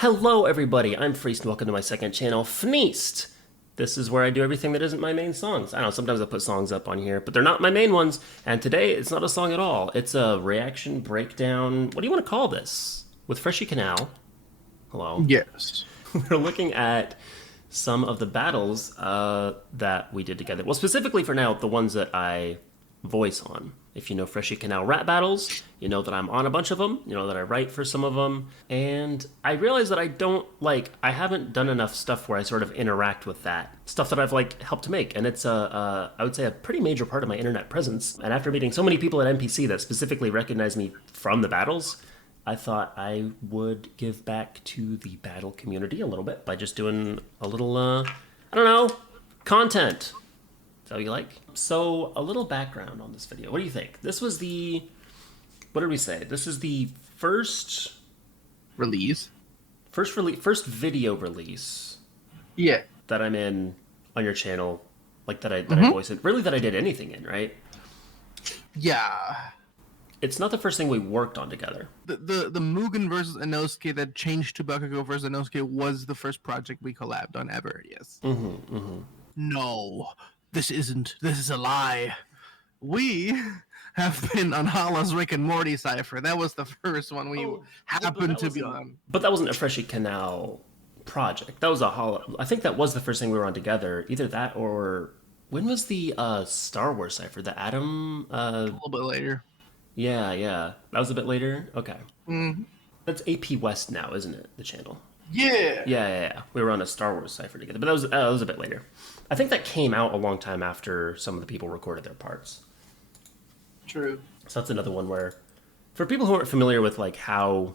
Hello everybody, I'm Freeced and welcome to my second channel, Fneast. This is where I do everything that isn't my main songs. I don't know, sometimes I put songs up on here, but they're not my main ones. And today, it's not a song at all. It's a reaction breakdown. What do you want to call this? With Freshy Kanal. Hello. Yes. We're looking at some of the battles that we did together. Well, specifically for now, the ones that I voice on. If you know Freshy Canal rap battles, you know that I'm on a bunch of them. You know that I write for some of them. And I realize that I haven't done enough stuff where I sort of interact with that. Stuff that I've helped make. And it's I would say a pretty major part of my internet presence. And after meeting so many people at NPC that specifically recognize me from the battles, I thought I would give back to the battle community a little bit by just doing a little, I don't know, content. Is that what you like? So, a little background on this video. What do you think? This was what did we say? This is the first Release. first video release. Yeah. That I'm in on your channel, that I voice it. Really, that I did anything in, right? Yeah. It's not the first thing we worked on together. The Mugen versus Inosuke that changed to Bakugo versus Inosuke was the first project we collabed on ever. Yes. No, this isn't. This is a lie. We have been on Hala's Rick and Morty cipher. That was the first one we happened to be on. But that wasn't a Freshy Canal project. That was a Hala. I think that was the first thing we were on together. Either that or when was the Star Wars cipher? The Atom. A little bit later. Yeah. That was a bit later? Okay. That's AP West now, isn't it? The channel. Yeah. Yeah. We were on a Star Wars cipher together, but that was a bit later. I think that came out a long time after some of the people recorded their parts. True. So that's another one where, for people who aren't familiar with how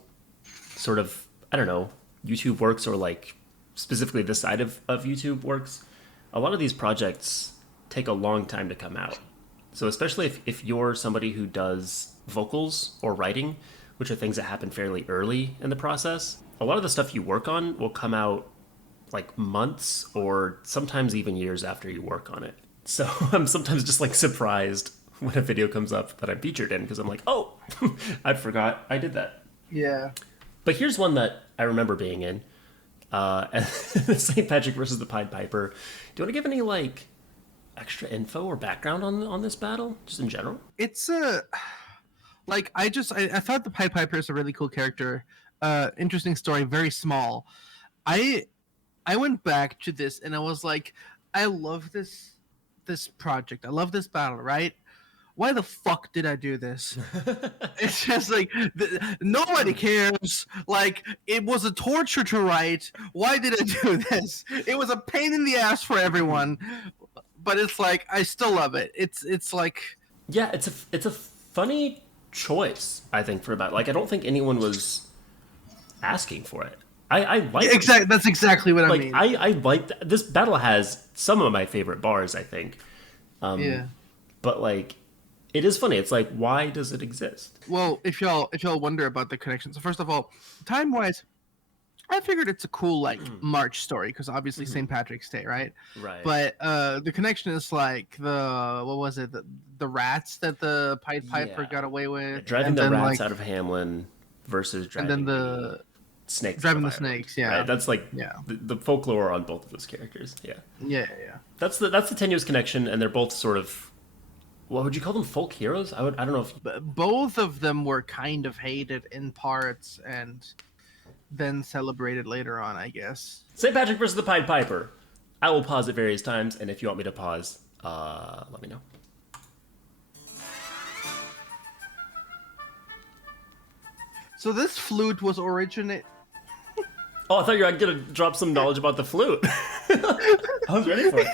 sort of, I don't know, YouTube works or specifically this side of YouTube works, a lot of these projects take a long time to come out. So especially if you're somebody who does vocals or writing, which are things that happen fairly early in the process, a lot of the stuff you work on will come out months or sometimes even years after you work on it. So I'm sometimes just surprised when a video comes up that I'm featured in because I'm like, oh, I forgot I did that. Yeah. But here's one that I remember being in. St. Patrick versus the Pied Piper. Do you want to give any extra info or background on this battle, just in general? It's I thought the Pied Piper is a really cool character. Interesting story, very small. I went back to this and I was like, I love this project. I love this battle, right? Why the fuck did I do this? It's just nobody cares. It was a torture to write. Why did I do this? It was a pain in the ass for everyone. But it's I still love it. It's yeah, it's a funny choice, I think, for a battle. I don't think anyone was asking for it. I like exactly. That's exactly what I mean. I like this battle has some of my favorite bars, I think. Yeah. But it is funny. It's why does it exist? Well, if y'all wonder about the connection, so first of all, time wise, I figured it's a cool March story because obviously St. Patrick's Day, right? Right. But the connection is what was it? The rats that the Pied Piper got away with, driving the rats out of Hamlin versus driving and then the snakes. Driving the snakes, yeah. Right? That's the folklore on both of those characters. Yeah. Yeah. That's the tenuous connection, and they're both sort of, what would you call them? Folk heroes? I don't know if both of them were kind of hated in parts and then celebrated later on, I guess. St. Patrick versus the Pied Piper. I will pause at various times, and if you want me to pause, let me know. So this flute was Oh, I thought you were going to drop some knowledge about the flute. I was ready for it.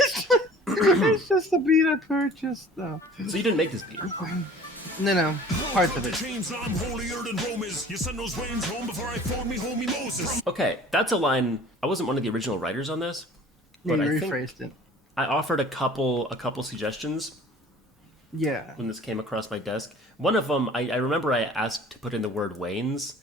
It's just a beat I purchased, though. So you didn't make this beat? No. Parts of it. Okay, that's a line. I wasn't one of the original writers on this, but I I rephrased it. I offered a couple suggestions. Yeah. When this came across my desk, one of them I remember I asked to put in the word Waynes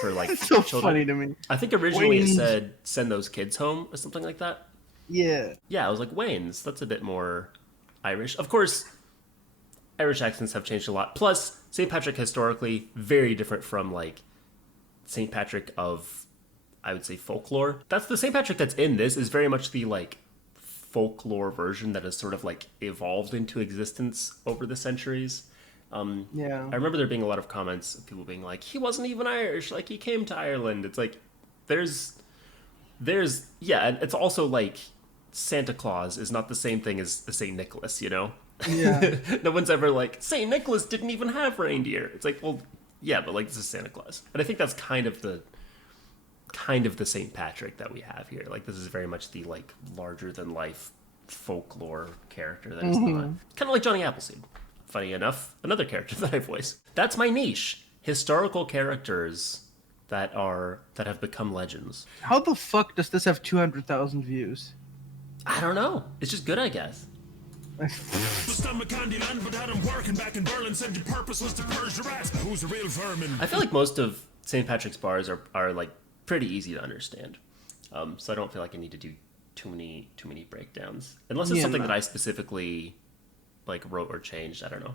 for it's so children. Funny to me. I think originally Waynes. It said send those kids home or something like that. Yeah. Yeah, I was like Waynes. That's a bit more Irish. Of course, Irish accents have changed a lot. Plus, St. Patrick historically very different from St. Patrick of I would say, folklore. That's the St. Patrick that's in this is very much the, like, folklore version that has sort of, like, evolved into existence over the centuries. Yeah. I remember there being a lot of comments of people being like, he wasn't even Irish, like, he came to Ireland. It's like, there's, yeah, and it's also, like, Santa Claus is not the same thing as the St. Nicholas, you know? Yeah. No one's ever like, St. Nicholas didn't even have reindeer. It's like, well, yeah, but like this is Santa Claus. And I think that's kind of the St. Patrick that we have here. Like this is very much the like larger than life folklore character that is not. Kind of like Johnny Appleseed. Funny enough, another character that I voice. That's my niche. Historical characters that have become legends. How the fuck does this have 200,000 views? I don't know. It's just good, I guess. I feel like most of St. Patrick's bars are like pretty easy to understand, so I don't feel like I need to do too many breakdowns unless it's something that I specifically like wrote or changed. I don't know.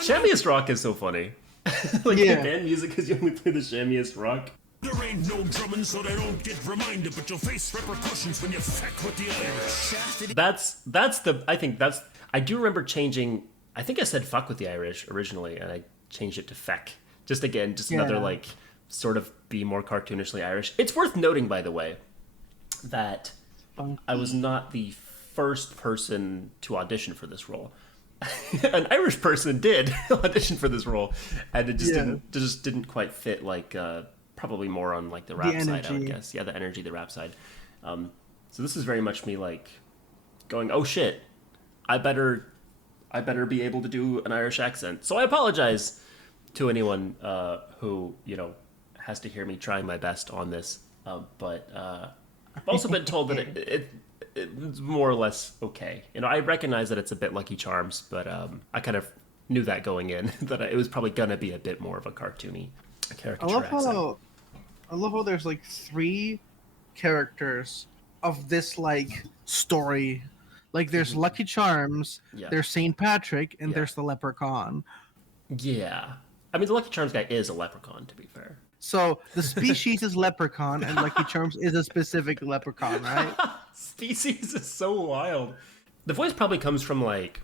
Shammiest rock is so funny. Like the band music because you only play the shammiest rock. There ain't no drumming, so they don't get reminded, but you'll face repercussions when you feck with the Irish. I do remember changing, I think I said fuck with the Irish originally, and I changed it to feck. Just another, like, sort of be more cartoonishly Irish. It's worth noting, by the way, that I was not the first person to audition for this role. An Irish person did audition for this role, and it just didn't quite fit, like, probably more on like the rap side, I would guess. Yeah, the energy, the rap side. So this is very much me like going, oh shit, I better be able to do an Irish accent. So I apologize to anyone who has to hear me trying my best on this. But I've also been told that it's more or less okay. I recognize that it's a bit Lucky Charms, but I kind of knew that going in that it was probably gonna be a bit more of a cartoony caricature accent. I love how there's like 3 characters of this like story. Like there's Lucky Charms, there's St. Patrick, and there's the Leprechaun. Yeah. I mean, the Lucky Charms guy is a leprechaun, to be fair. So the species is leprechaun, and Lucky Charms is a specific leprechaun, right? Species is so wild. The voice probably comes from like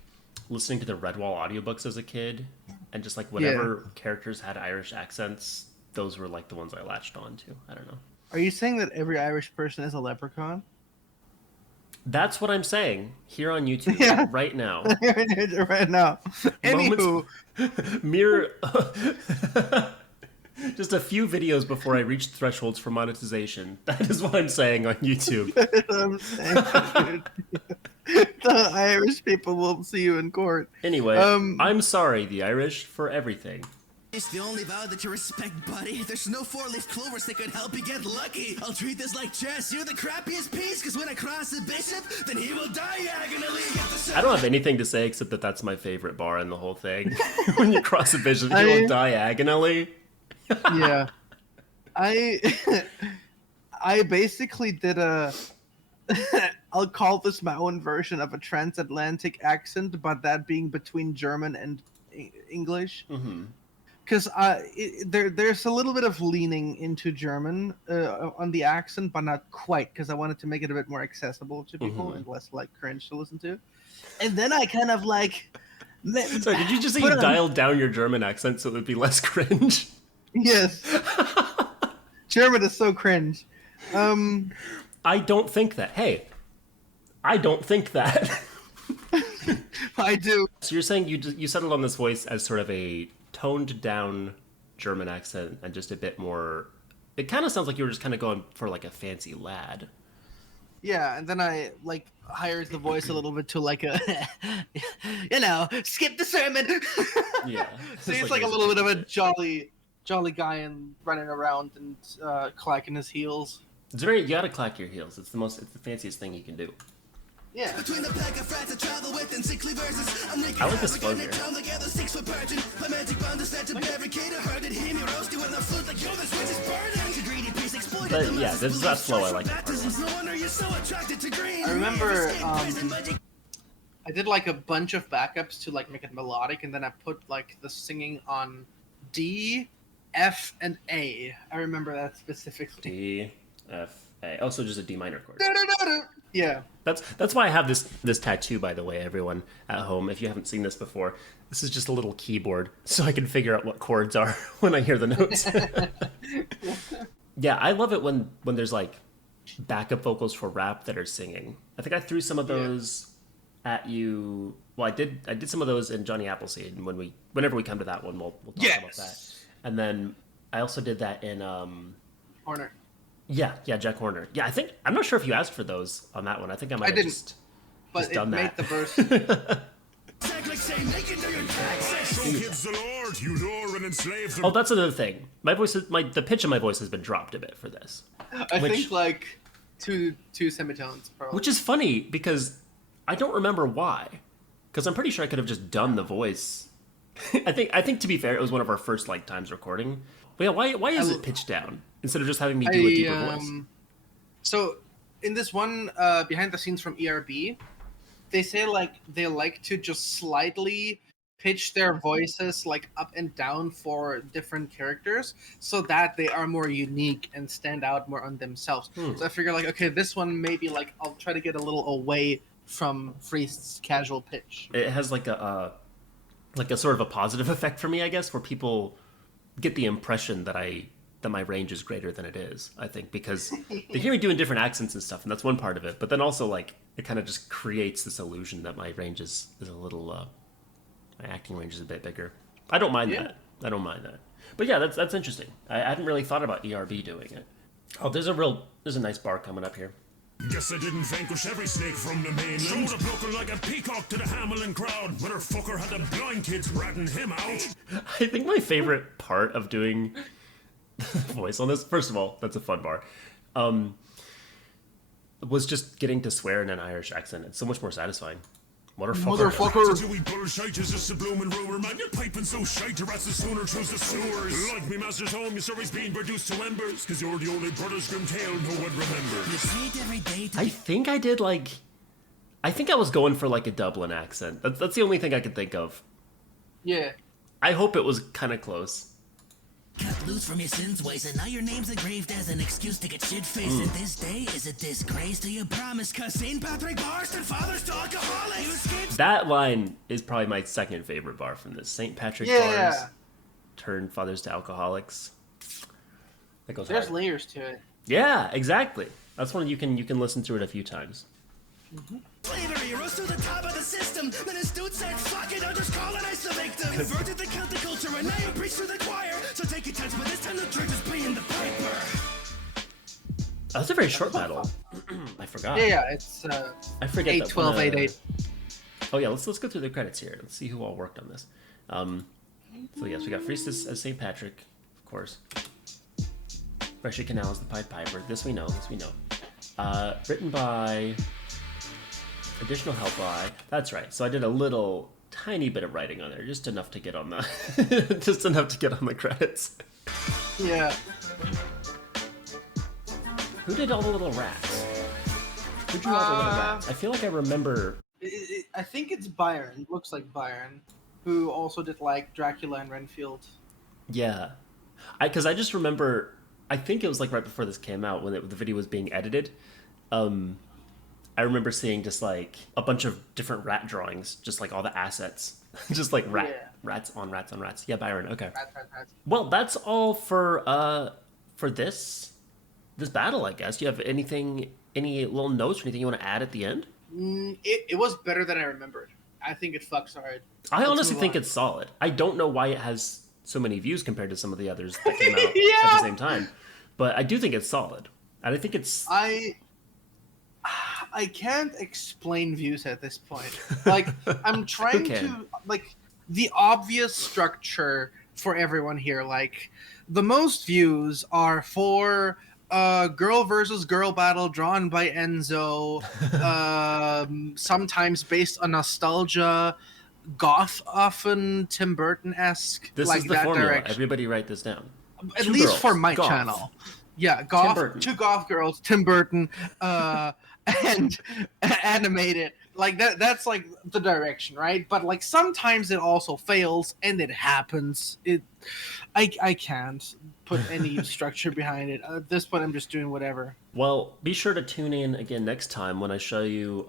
listening to the Redwall audiobooks as a kid, and just like whatever characters had Irish accents, those were like the ones I latched on to. I don't know. Are you saying that every Irish person is a leprechaun? That's what I'm saying here on YouTube right now. Right now. Anywho. Mere just a few videos before I reached thresholds for monetization. That is what I'm saying on YouTube. I'm saying, the Irish people will see you in court. Anyway, I'm sorry, the Irish, for everything. It's the only vow that you respect, buddy. There's no 4-leaf clovers that could help you get lucky. I'll treat this like chess. You're the crappiest piece, because when I cross the bishop, then he will diagonally. I don't have anything to say except that that's my favorite bar in the whole thing. When you cross a bishop, he will diagonally. Yeah. I basically did I'll call this my own version of a transatlantic accent, but that being between German and English. Mm-hmm. Because there's a little bit of leaning into German on the accent, but not quite, because I wanted to make it a bit more accessible to people and less like cringe to listen to. And then I kind of like... Sorry, did you just say you dialed down your German accent so it would be less cringe? Yes. German is so cringe. I don't think that. Hey, I don't think that. I do. So you're saying you settled on this voice as sort of a toned down German accent and just a bit more... It kind of sounds like you were just kind of going for like a fancy lad. Yeah, and then I like hired the voice a little bit to like a, skip the sermon. Yeah. So he's like a little bit of a jolly guy and running around and clacking his heels. It's you gotta clack your heels. It's the fanciest thing you can do. Yeah. I like this flow here. But yeah, this is that flow I like. I did like a bunch of backups to like make it melodic, and then I put like the singing on D, F, and A. I remember that specifically. D, F, A. Oh, so just a D minor chord. Yeah. That's why I have this tattoo, by the way, everyone at home. If you haven't seen this before, this is just a little keyboard, so I can figure out what chords are when I hear the notes. Yeah, I love it when there's like backup vocals for rap that are singing. I think I threw some of those at you. Well, I did some of those in Johnny Appleseed, and whenever we come to that one, we'll talk about that. And then I also did that in Horner. Yeah, Jack Horner. Yeah, I'm not sure if you asked for those on that one. I think I might have just done that. But it made the verse. Oh, that's another thing. My voice, the pitch of my voice has been dropped a bit for this. I think like two semitones, probably. Which is funny because I don't remember why. Because I'm pretty sure I could have just done the voice. I think to be fair, it was one of our first like times recording. But yeah, why is it pitched down instead of just having me do a deeper voice? So in this one behind the scenes from ERB, they say like they like to just slightly pitch their voices like up and down for different characters so that they are more unique and stand out more on themselves. So I figure like, okay, this one maybe like I'll try to get a little away from Freeced's casual pitch. It has like a sort of a positive effect for me, I guess, where people get the impression that my range is greater than it is, I think, because they hear me doing different accents and stuff, and that's one part of it. But then also, like, it kind of just creates this illusion that my range is a little, my acting range is a bit bigger. I don't mind that. I don't mind that. But yeah, that's interesting. I hadn't really thought about ERB doing it. Oh, there's a nice bar coming up here. Guess I didn't vanquish every snake from the mainland. Showed up looking like a peacock to the Hamelin crowd. Motherfucker had the blind kids ratting him out. I think my favorite part of doing voice on this, first of all, that's a fun bar, was just getting to swear in an Irish accent. It's so much more satisfying. Motherfucker. We bullshit is just a bloomin' rumor, man. You're piping so shite to rats the sooner choose the sewers. Like me master's home, your story's being reduced to embers. Cause you're the only brother's grim tale no one remembers. I think I was going for like a Dublin accent. That's the only thing I could think of. Yeah. I hope it was kind of close. Cut loose from your sins ways, and now your name's engraved as an excuse to get shit-faced. And this day is a disgrace to your promise, cause St. Patrick bars and fathers to alcoholics. You escaped. That line is probably my second favorite bar from this. St. Patrick bars turn fathers to alcoholics. That goes There's hard. layers to it. Yeah, exactly. That's one you can listen through it a few times. Slavery rose to the top of the system. Then his dude said, fuck it, I'll just colonize the victim. Converted the Celtic culture, and now you preach to the choir. So take your chance, but this time the church is paying the piper. That's a very short battle. I forgot. Yeah, it's I forget 8, that 12, one, 8, 8. Oh yeah, let's go through the credits here. Let's see who all worked on this. So yes, we got Freeced as St. Patrick, of course. Freshy Kanal as the Pied Piper. This we know. Written by. Additional help by. That's right. So I did a little tiny bit of writing on there, just enough to get on the credits. Yeah. Who did all the little rats? Who drew all the little rats? I feel like I remember. I think it's Byron. Looks like Byron, who also did like Dracula and Renfield. Yeah, because I just remember. I think it was like right before this came out when the video was being edited. I remember seeing just like a bunch of different rat drawings, just like all the assets, just like rats on rats on rats. Yeah, Byron. Okay. Rats. Well, that's all for this battle, I guess. Do you have any little notes or anything you want to add at the end? It was better than I remembered. I think it fucks hard. I honestly think it's solid. I don't know why it has so many views compared to some of the others that came out at the same time, but I do think it's solid. And I think it's. I can't explain views at this point. Like, I'm trying to, like, the obvious structure for everyone here. Like, the most views are for girl versus girl battle drawn by Enzo, sometimes based on nostalgia, goth often, Tim Burton-esque. This like is the that formula. direction. Everybody write this down. At Two least girls, for my goth. channel. Yeah, goth, two goth girls, Tim Burton, and animated. Like that's like the direction, right? But like sometimes it also fails, and it happens. I can't put any structure behind it. At this point, I'm just doing whatever. Well, be sure to tune in again next time when I show you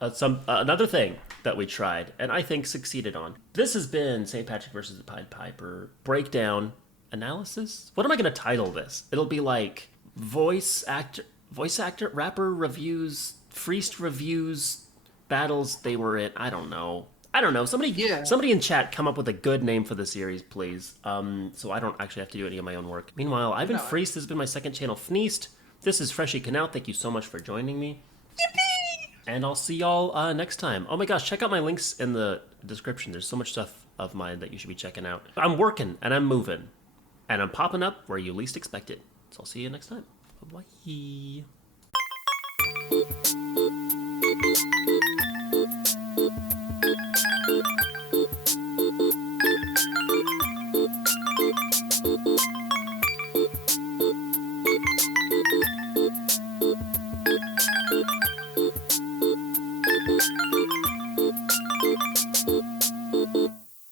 another thing that we tried and I think succeeded on. This has been St. Patrick versus the Pied Piper breakdown analysis. What am I going to title this? It'll be like voice actor, rapper reviews, Freeced reviews, battles they were in. I don't know. Somebody in chat come up with a good name for the series, please. So I don't actually have to do any of my own work. Meanwhile, I've been Freeced. This has been my second channel, Fneast. This is Freshy Kanal. Thank you so much for joining me. Yippee! And I'll see y'all next time. Oh my gosh, check out my links in the description. There's so much stuff of mine that you should be checking out. I'm working and I'm moving. And I'm popping up where you least expect it. So I'll see you next time. Bye-bye.